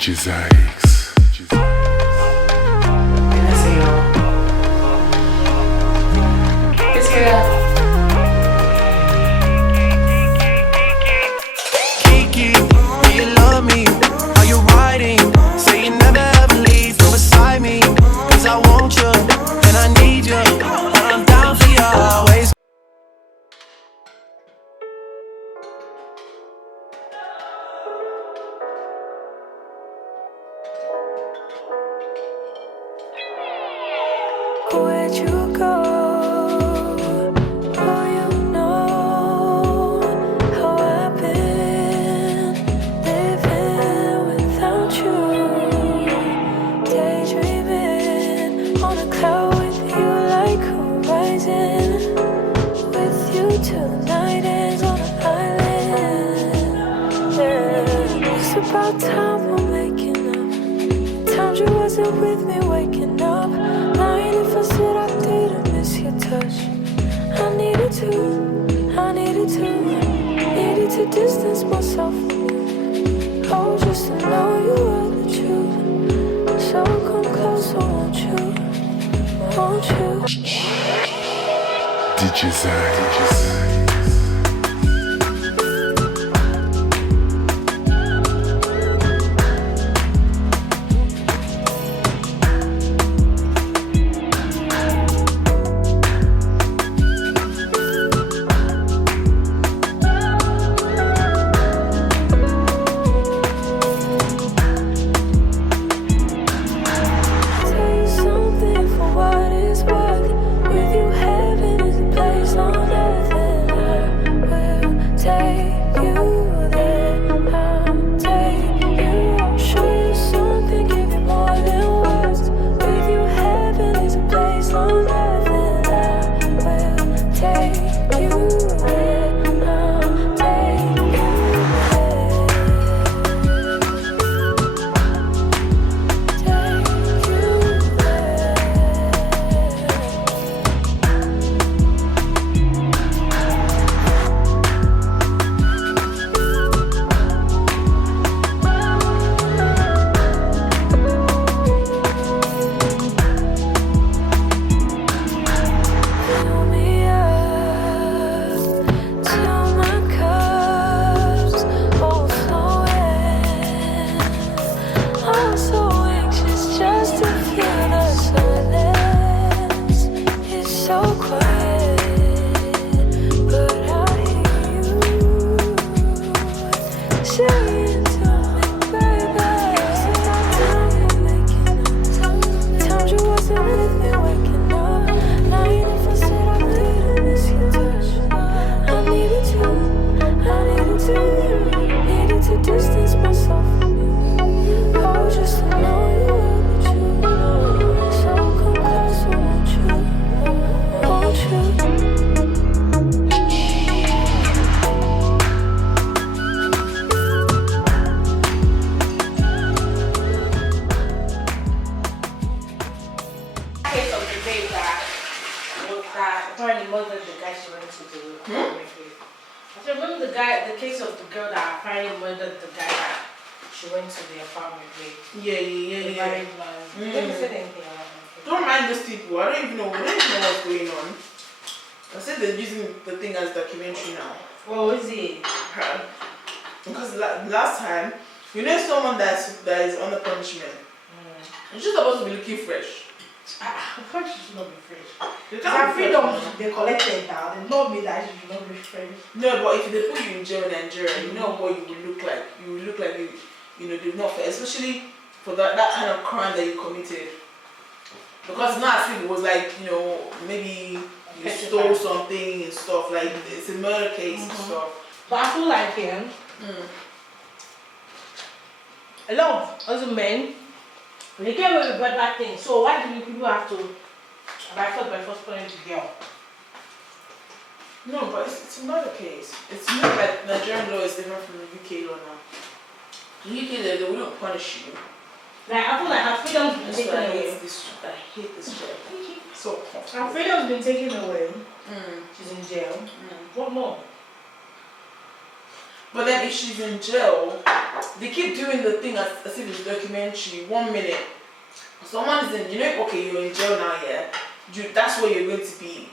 DJ's. Kiki, do you love me? Are you riding? Say you never ever leave from beside me. Cause I want you, and I need you. And I'm down for you always. Where'd you go? Oh, you know how I've been living without you. Daydreaming on a cloud with you like horizon. With you till the night ends on an island. Yeah. It's about time we're making up. Times you wasn't with me waking up. Lying if I said I didn't miss your touch. I needed to distance myself from you. Oh, just to know you were the truth. So come closer, won't you? Won't you? DJ's. Tell you something for what it's worth. With you, heaven is a place on earth, and I will take you there. I'll take you. I'll show you something, give you more than words. With you, heaven is a place on earth, and I will take you there. I'll take you there. Take you there. Fill me up till my cup's overflowing. I'm so anxious just to feel the silence. It's so quiet, but I hear you saying to me, baby. It's about time we're making up. Times you wasn't with me waking up. Lying if I said I didn't miss your touch. I needed to distance myself from you. Oh, just to know you were the truth. So come closer, won't you? Won't you? Case of the day that was that apparently murdered the guy she went to the I said, remember the case of the girl that apparently murdered the guy that she went to the apartment with? Yeah. The married man. You didn't say anything about that. Don't mind those people. I don't even know what's going on. I said they're using the thing as documentary now. Oh, is it? Because last time, you know someone that is under punishment. She's supposed to be looking fresh. Of course she should not be fresh. They It's can't her be freedom fresh. they collected now. They told me that she should not be fresh. No, but if they put you in jail in Nigeria, you know what you will look like. You will look like you know, they've not fair, especially for that kind of crime that you committed. Because not as if it was like, you know, maybe you stole something and stuff, like it's a murder case and stuff. But I feel like him. A lot of other men, they get away with better things. So why do you people have to? And I thought my first point to girl. No, but it's a murder case. It's not like Nigerian law is different from the UK law now. In the UK, they wouldn't punish you. Like I feel like her freedom's been That's taken why I away. hate this shit. So Her freedom's been taken away. Mm. She's in jail. Mm. What more? But then if she's in jail, they keep doing the thing as if it's documentary. 1 minute, someone is in, okay, you're in jail now, yeah. That's where you're going to be.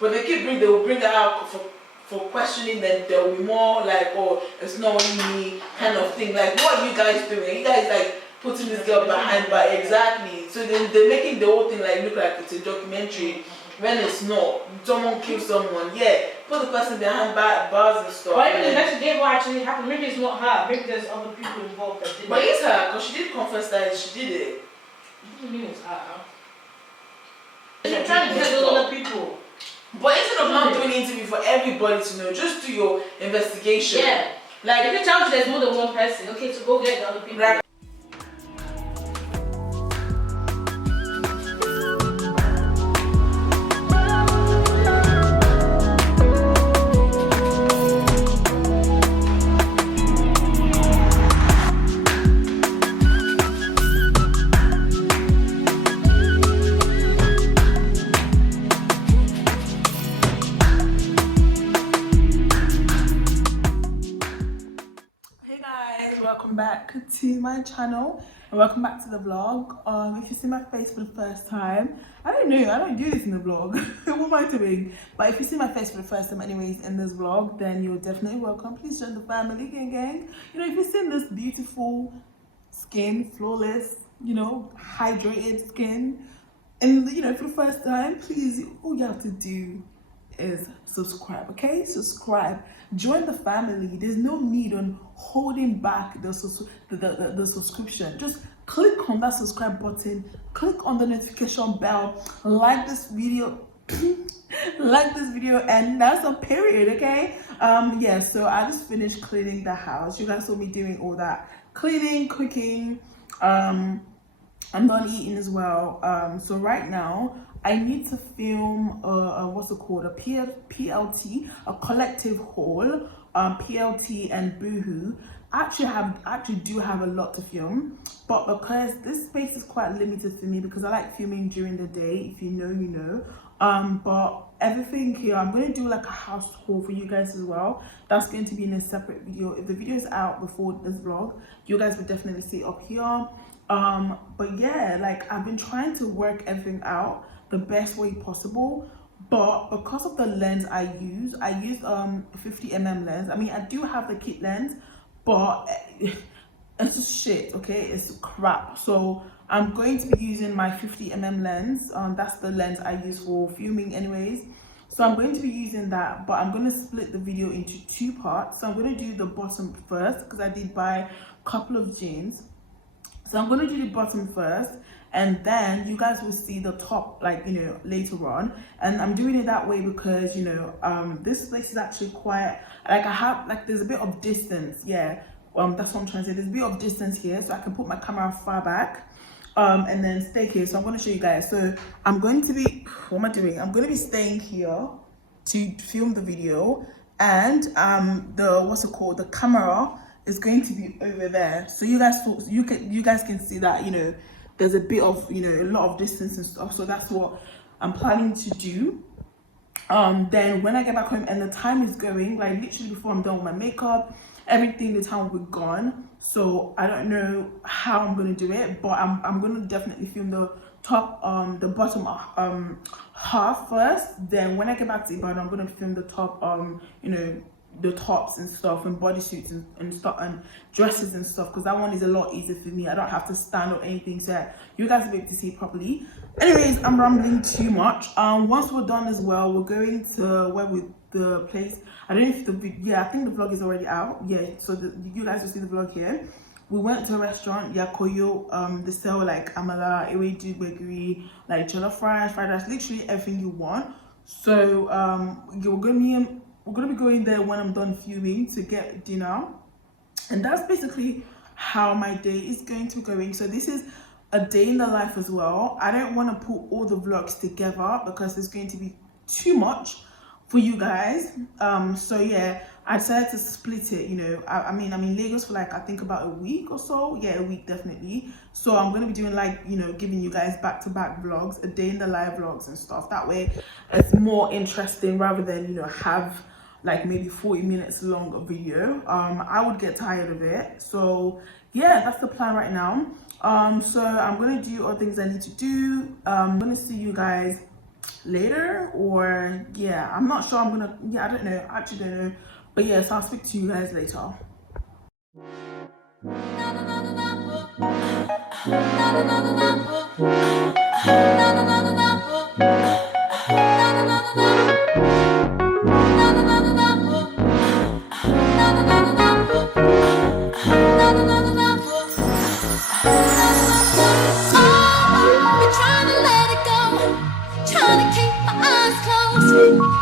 But they will bring it out for questioning. Then there will be more like, oh, it's not only me kind of thing. Like, what are you guys doing? You guys like putting this girl behind bar, exactly. So then they're making the whole thing like look like it's a documentary when it's not. Someone kills someone, yeah. Put the person behind bars and stuff. Or even the investigate what actually happened. Maybe it's not her. Maybe there's other people involved that did it. But it's her, because she did confess that she did it. What do you mean it's her? You're trying to get those other people. But instead of not doing an interview for everybody to know, just do your investigation. Yeah. Like if it tells you there's more than one person, okay, so go get the other people. Right. Welcome back to my channel and welcome back to the vlog. If you see my face for the first time, I don't do this in the vlog. What am I doing? But if you see my face for the first time anyways in this vlog, then you're definitely welcome. Please join the family, gang. If you've seen this beautiful skin, flawless, hydrated skin, and for the first time, please, all you have to do is subscribe. Okay, subscribe, join the family. There's no need on holding back the subscription. Just click on that subscribe button, click on the notification bell, like this video and that's a period. Okay, yeah, so I just finished cleaning the house. You guys saw me doing all that cleaning, cooking. I'm done eating as well. So right now I need to film what's it called, a PLT, a collective haul. PLT and Boohoo actually do have a lot to film, but because this space is quite limited for me, because I like filming during the day. If you know, you know. But everything here, I'm going to do like a house haul for you guys as well. That's going to be in a separate video. If the video is out before this vlog, you guys will definitely see it up here. But yeah, like I've been trying to work everything out the best way possible, but because of the lens I use 50mm lens. I mean, I do have the kit lens, but it's just shit. Okay, it's crap. So I'm going to be using my 50mm lens. That's the lens I use for filming anyways. So I'm going to be using that, but I'm going to split the video into 2 parts. So I'm going to do the bottom first, because I did buy a couple of jeans. So I'm going to do the bottom first, and then you guys will see the top, like, later on. And I'm doing it that way because, this place is actually quite, like, there's a bit of distance. Yeah, that's what I'm trying to say. There's a bit of distance here, so I can put my camera far back, and then stay here. So I'm going to show you guys. So I'm going to be, what am I doing? I'm going to be staying here to film the video, and the camera is going to be over there. So you guys can see that, there's a bit of, a lot of distance and stuff. So that's what I'm planning to do. Then when I get back home and the time is going, like literally before I'm done with my makeup, everything, the time will be gone. So I don't know how I'm gonna do it, but I'm gonna definitely film the top, the bottom half first. Then when I get back to Ibadan, I'm gonna film the top, the tops and stuff, and bodysuits and stuff, and dresses and stuff, because that one is a lot easier for me. I don't have to stand or anything, so you guys will be able to see it properly. Anyways, I'm rambling too much. Once we're done as well, we're going to the place. I don't know if I think the vlog is already out. Yeah, so you guys will see the vlog here. We went to a restaurant, Yakoyo. They sell like amala, ewedu, gbegiri, like jollof rice, fried rice, literally everything you want. So we're gonna be going there when I'm done filming to get dinner, and that's basically how my day is going to be going. So this is a day in the life as well. I don't want to put all the vlogs together because it's going to be too much for you guys. So yeah, I decided to split it. I'm in Lagos for like, I think about a week or so. Yeah, a week definitely. So I'm gonna be doing like, giving you guys back-to-back vlogs, a day in the life vlogs and stuff. That way it's more interesting rather than have like maybe 40 minutes long a video. I would get tired of it. So yeah, that's the plan right now. So I'm gonna do all things I need to do. I'm gonna see you guys later, or yeah, I'm not sure. I don't know, I actually don't know, but yes, I'll speak to you guys later.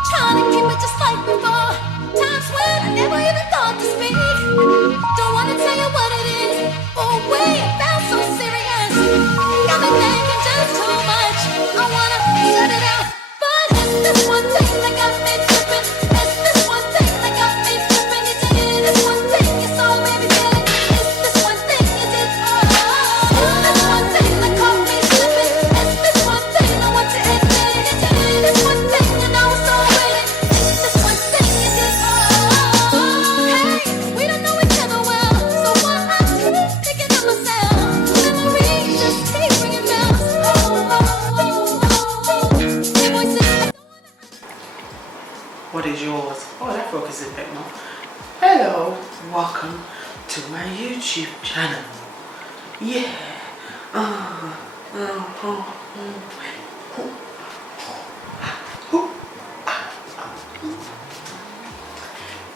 Trying to keep it just like before. Times when I never even thought to speak. Don't wanna tell you what it is. Oh wait, it felt so serious. Got me thinking just too much. I wanna set it out, but it's this one thing that got me tripping. It's this one thing that got me tripping. You did this one thing, you saw baby feeling. It's this one thing you did. It's this one thing that caught me slipping. It's this one thing I want to admit. You did this one thing, you know it's so with it. It's this one thing you did. Hey, we don't know each other well, so why I keep thinking of myself. Memories just keep bringing bells. Hey, voices. What is yours? Oh, that frog is a bit more. Hello, welcome to my YouTube channel. Yeah.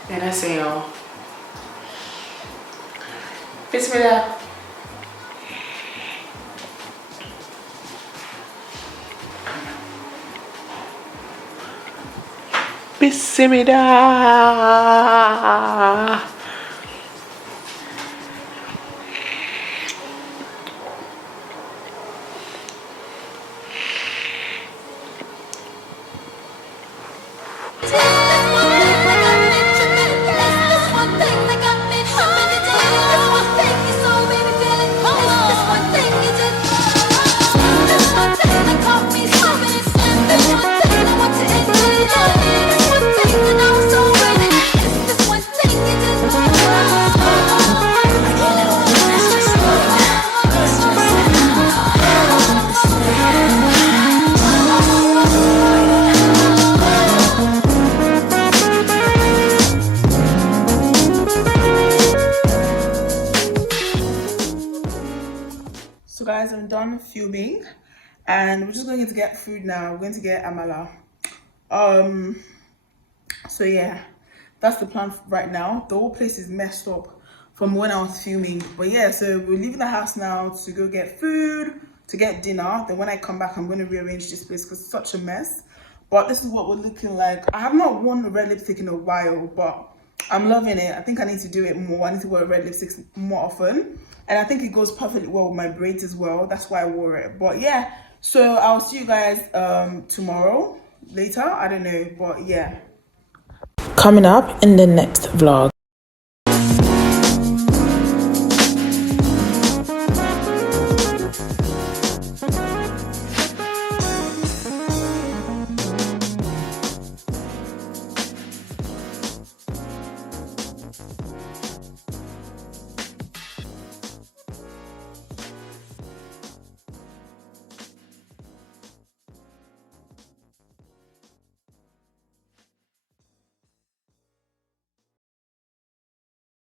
안녕하세요. Bismillah. Bismillah. So guys, I'm done filming and we're just going to get food now. We're going to get amala. So yeah, that's the plan right now. The whole place is messed up from when I was filming, but yeah, so we're leaving the house now to go get food, to get dinner. Then when I come back, I'm going to rearrange this place because it's such a mess. But this is what we're looking like. I have not worn a red lipstick in a while, but I'm loving it. I think I need to do it more. I need to wear red lipsticks more often, and I think it goes perfectly well with my braids as well. That's why I wore it. But yeah, so I'll see you guys tomorrow, later, I don't know, but yeah. Coming up in the next vlog.